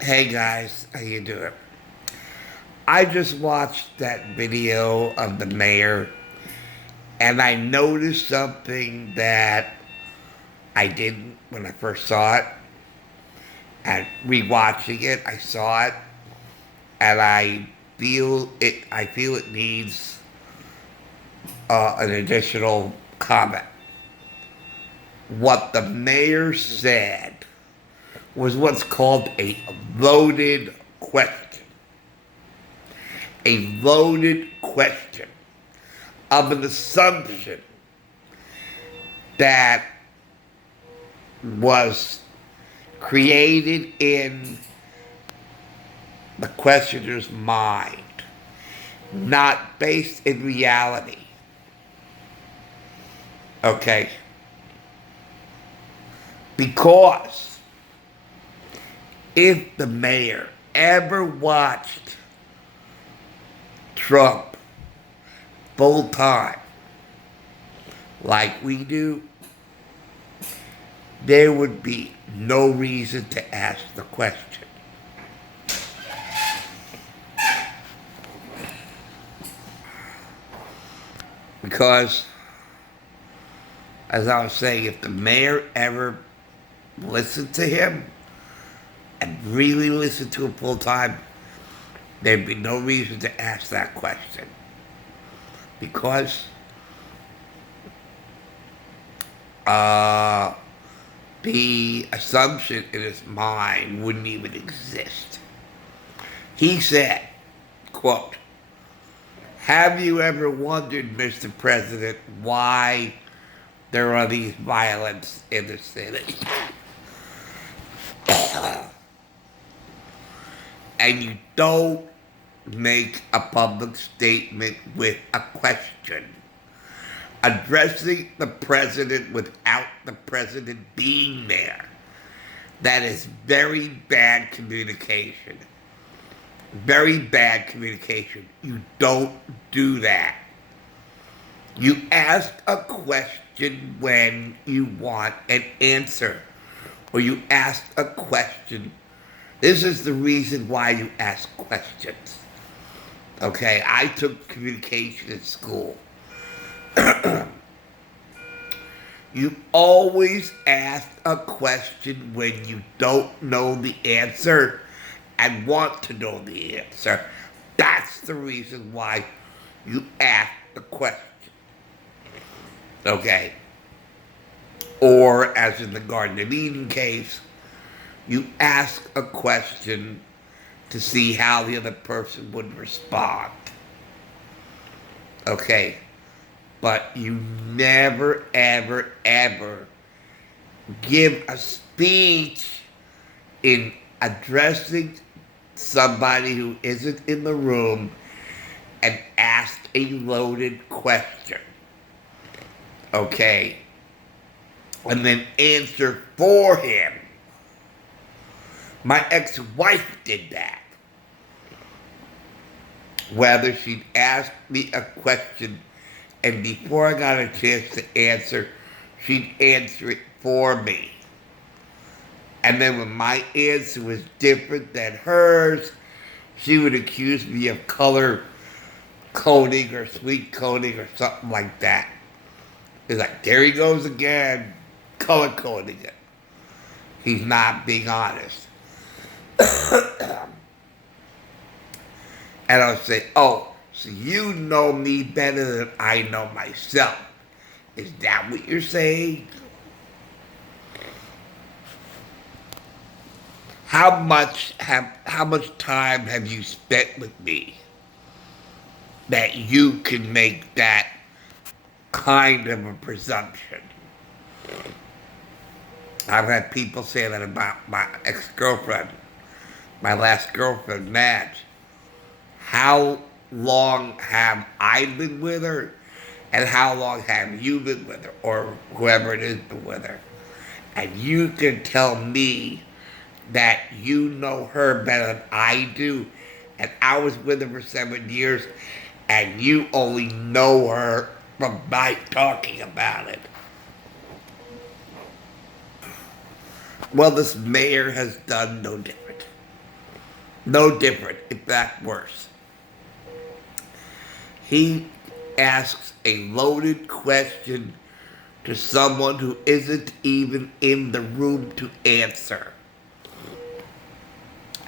Hey guys, how you doing? I just watched that video of the mayor and I noticed something that I didn't when I first saw it. And rewatching it, I saw it and I feel it needs an additional comment. What the mayor said was what's called a loaded question. A loaded question of an assumption that was created in the questioner's mind, not based in reality. Okay? Because if the mayor ever watched Trump full time, like we do, there would be no reason to ask the question. Because, as I was saying, if the mayor ever listened to him and really listened to him full time, there'd be no reason to ask that question. Because uh, the assumption in his mind wouldn't even exist. He said, quote, "Have you ever wondered, Mr. President, why there are these violence in the city?" And you don't make a public statement with a question. Addressing the president without the president being there. That is very bad communication. Very bad communication. You don't do that. You ask a question when you want an answer. Or you ask a question. This is the reason why you ask questions. Okay, I took communication at school. You always ask a question when you don't know the answer and want to know the answer. That's the reason why you ask the question. Okay? Or, as in the Garden of Eden case, you ask a question to see how the other person would respond. Okay? But you never, ever, ever give a speech in addressing somebody who isn't in the room and ask a loaded question. Okay? And then answer for him. My ex-wife did that. Whether she'd ask me a question and before I got a chance to answer, she'd answer it for me. And then when my answer was different than hers, she would accuse me of color coding or sweet coding or something like that. It's like, there he goes again, color coding it. He's not being honest. And I'll say, oh, so you know me better than I know myself. Is that what you're saying? How much time have you spent with me that you can make that kind of a presumption? I've had people say that about my ex-girlfriend, my last girlfriend, Madge. How long have I been with her? And how long have you been with her? Or whoever it is been with her? And you can tell me that you know her better than I do. And I was with her for 7 years. And you only know her from my talking about it. Well, this mayor has done no different. No different, in fact, worse. He asks a loaded question to someone who isn't even in the room to answer.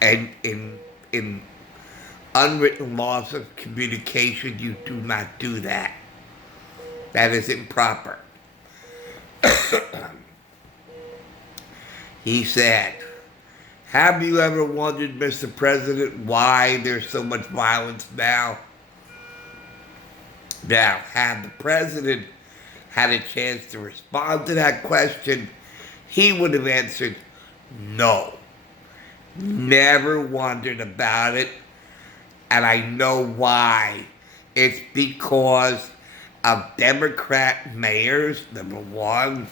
And in unwritten laws of communication, you do not do that. That is improper. He said, have you ever wondered, Mr. President, why there's so much violence now? Now, had the president had a chance to respond to that question, he would have answered, no. Never wondered about it, and I know why. It's because of Democrat mayors, number one.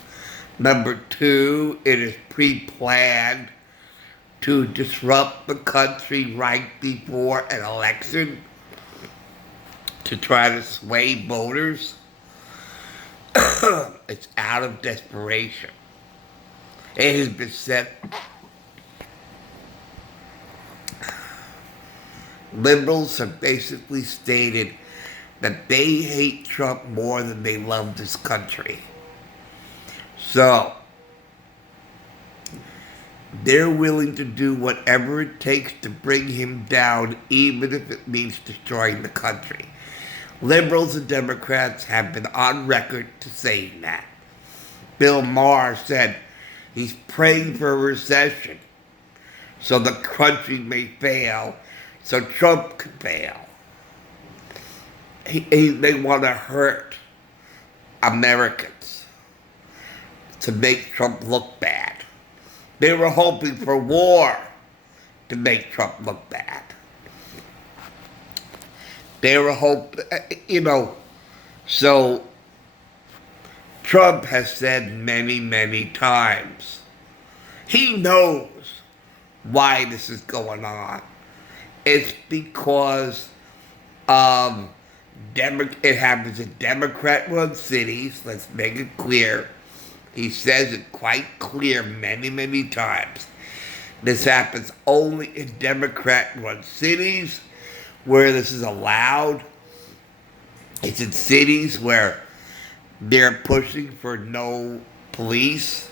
Number two, it is pre-planned to disrupt the country right before an election to try to sway voters. It's out of desperation. It has been said. Liberals have basically stated that they hate Trump more than they love this country. So, they're willing to do whatever it takes to bring him down, even if it means destroying the country. Liberals and Democrats have been on record to saying that. Bill Maher said he's praying for a recession so the country may fail, so Trump could fail. They want to hurt Americans to make Trump look bad. They were hoping for war to make Trump look bad. They were so Trump has said many, many times, he knows why this is going on. It's because it happens in Democrat-run cities. Let's make it clear. He says it quite clear many, many times. This happens only in Democrat-run cities where this is allowed. It's in cities where they're pushing for no police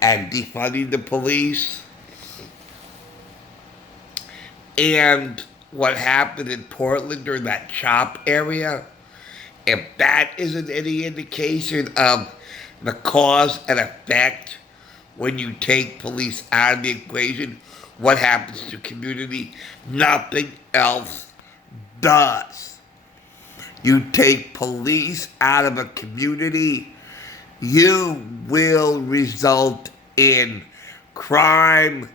and defunding the police. And what happened in Portland during that CHOP area, if that isn't any indication of the cause and effect when you take police out of the equation, what happens to community? Nothing else does. You take police out of a community, you will result in crime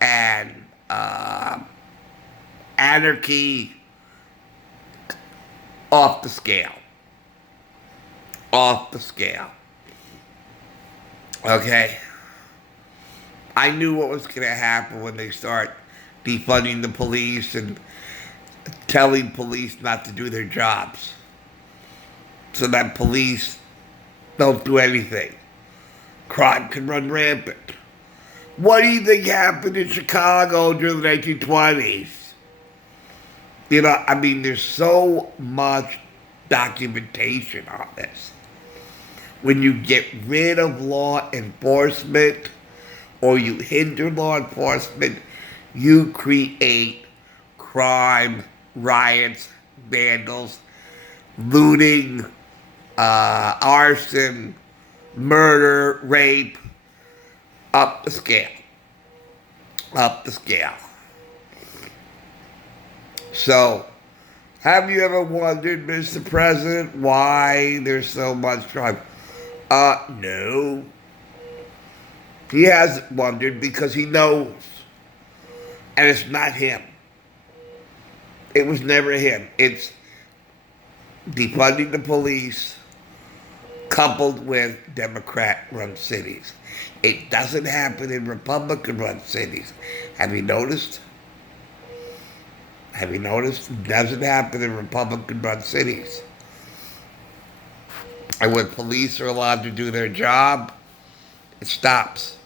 and anarchy off the scale. Off the scale. Okay? I knew what was going to happen when they start defunding the police and telling police not to do their jobs. So that police don't do anything. Crime can run rampant. What do you think happened in Chicago during the 1920s? There's so much documentation on this. When you get rid of law enforcement or you hinder law enforcement, you create crime, riots, vandals, looting, arson, murder, rape, up the scale. Up the scale. So, have you ever wondered, Mr. President, why there's so much crime? No. He hasn't wondered because he knows. And it's not him. It was never him. It's defunding the police coupled with Democrat-run cities. It doesn't happen in Republican-run cities. Have you noticed? Have you noticed? It doesn't happen in Republican-run cities. And when police are allowed to do their job, it stops.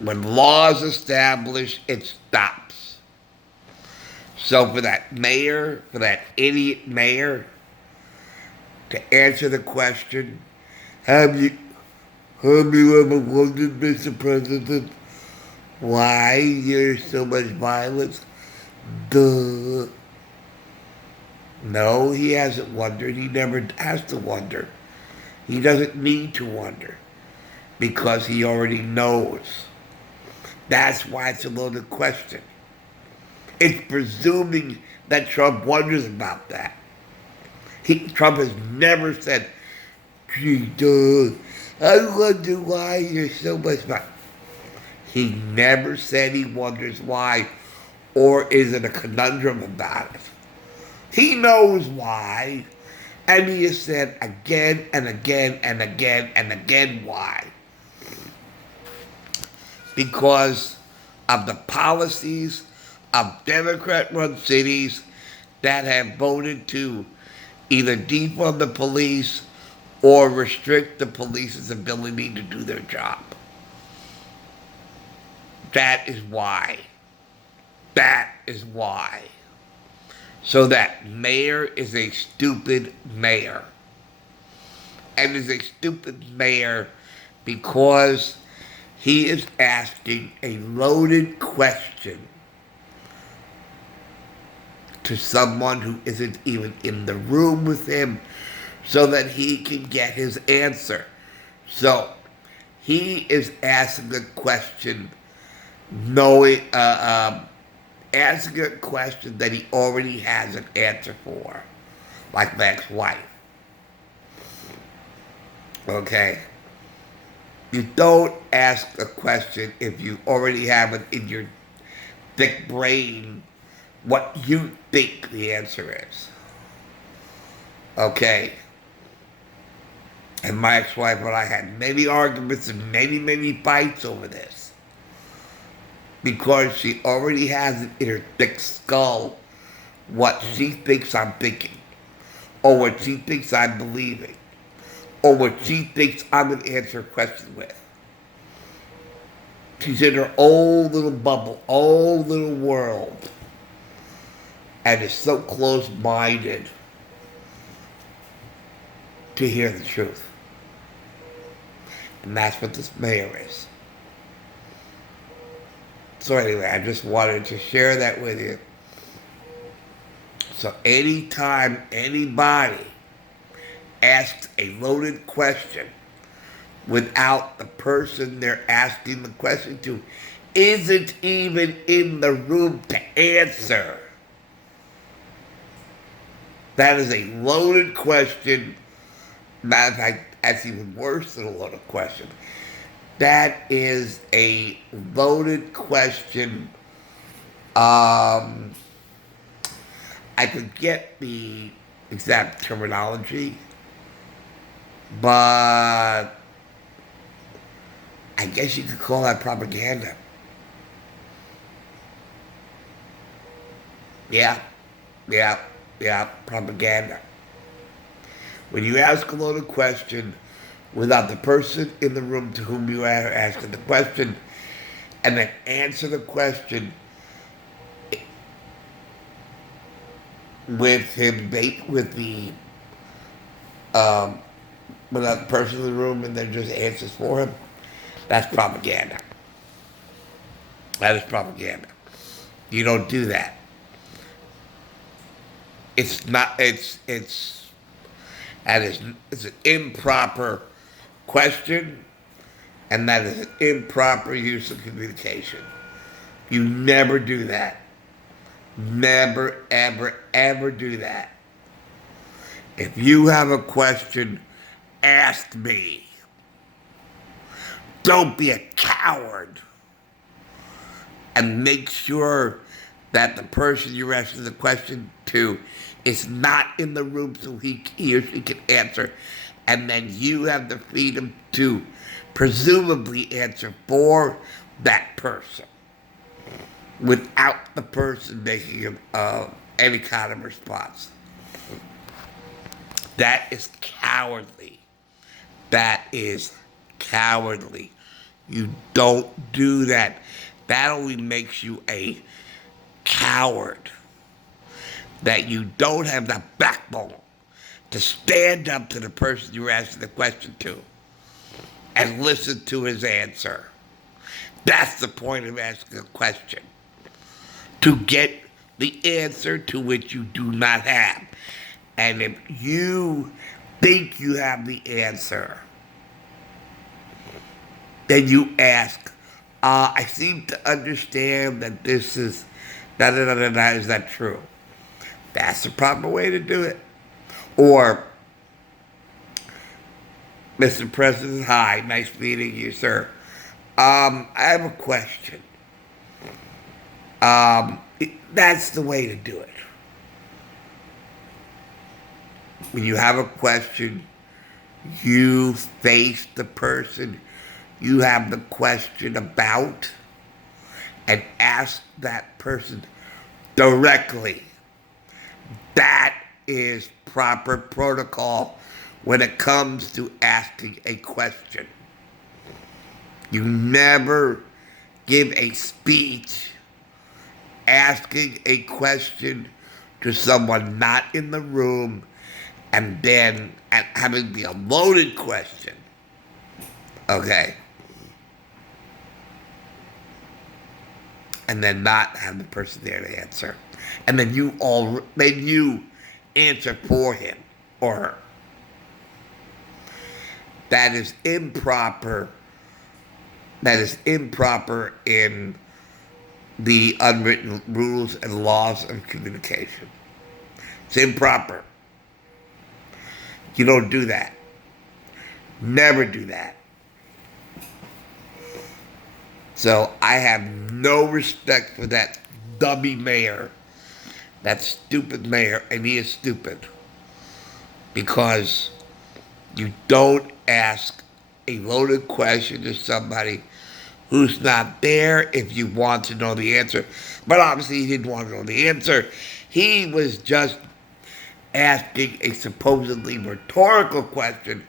When law is established, it stops. So for that mayor, for that idiot mayor, to answer the question, have you, have you ever wondered, Mr. President, why there's so much violence? Duh. No, he hasn't wondered. He never has to wonder. He doesn't need to wonder because he already knows. That's why it's a loaded question. It's presuming that Trump wonders about that. Trump has never said, gee, duh, I wonder why there's so much violence. He never said he wonders why or is in a conundrum about it. He knows why, and he has said again and again and again and again why. Because of the policies of Democrat-run cities that have voted to either defund the police or restrict the police's ability to do their job. That is why. That is why. So that mayor is a stupid mayor. And is a stupid mayor because he is asking a loaded question to someone who isn't even in the room with him so that he can get his answer. So he is asking a question knowing, asking a question that he already has an answer for, like my ex-wife. Okay? You don't ask a question if you already have it in your thick brain what you think the answer is. Okay? And my ex-wife and I had many arguments and many, many fights over this. Because she already has it in her thick skull what she thinks I'm thinking, or what she thinks I'm believing, or what she thinks I'm going to answer a question with. She's in her own little bubble, own little world, and is so close-minded to hear the truth. And that's what this mayor is. So anyway, I just wanted to share that with you. So anytime anybody asks a loaded question without the person they're asking the question to isn't even in the room to answer, that is a loaded question. Matter of fact, that's even worse than a loaded question. That is a loaded question. I forget the exact terminology, but I guess you could call that propaganda. Yeah, propaganda. When you ask a loaded question without the person in the room to whom you are asking the question, and then answer the question with without the person in the room, and then just answers for him, that's propaganda. That is propaganda. You don't do that. It's not. It's an improper question, and that is an improper use of communication. You never do that. Never, ever, ever do that. If you have a question, ask me. Don't be a coward. And make sure that the person you're asking the question to is not in the room so he or she can answer. And then you have the freedom to presumably answer for that person without the person making any kind of response. That is cowardly. That is cowardly. You don't do that. That only makes you a coward. That you don't have the backbone to stand up to the person you're asking the question to and listen to his answer. That's the point of asking a question. To get the answer to which you do not have. And if you think you have the answer, then you ask, I seem to understand that this is da da da da da. Is that true? That's the proper way to do it. Or, Mr. President, hi, nice meeting you, sir. I have a question. That's the way to do it. When you have a question, you face the person you have the question about and ask that person directly. That is proper protocol when it comes to asking a question. You never give a speech asking a question to someone not in the room and then having be a loaded question. Okay. And then not have the person there to answer. And then you answer for him or her. That is improper. That is improper in the unwritten rules and laws of communication. It's improper. You don't do that. Never do that. So I have no respect for that dummy mayor, that stupid mayor, and he is stupid. Because you don't ask a loaded question to somebody who's not there if you want to know the answer. But obviously he didn't want to know the answer. He was just asking a supposedly rhetorical question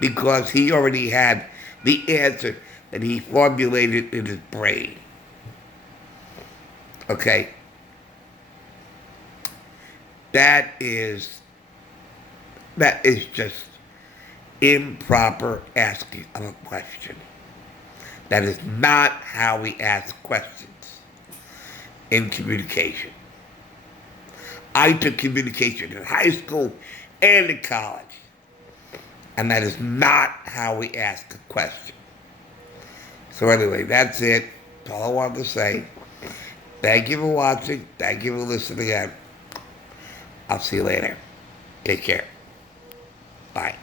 because he already had the answer that he formulated in his brain. Okay? That is just improper asking of a question. That is not how we ask questions in communication. I took communication in high school and in college. And that is not how we ask a question. So anyway, that's it. That's all I wanted to say. Thank you for watching. Thank you for listening in. I'll see you later. Take care. Bye.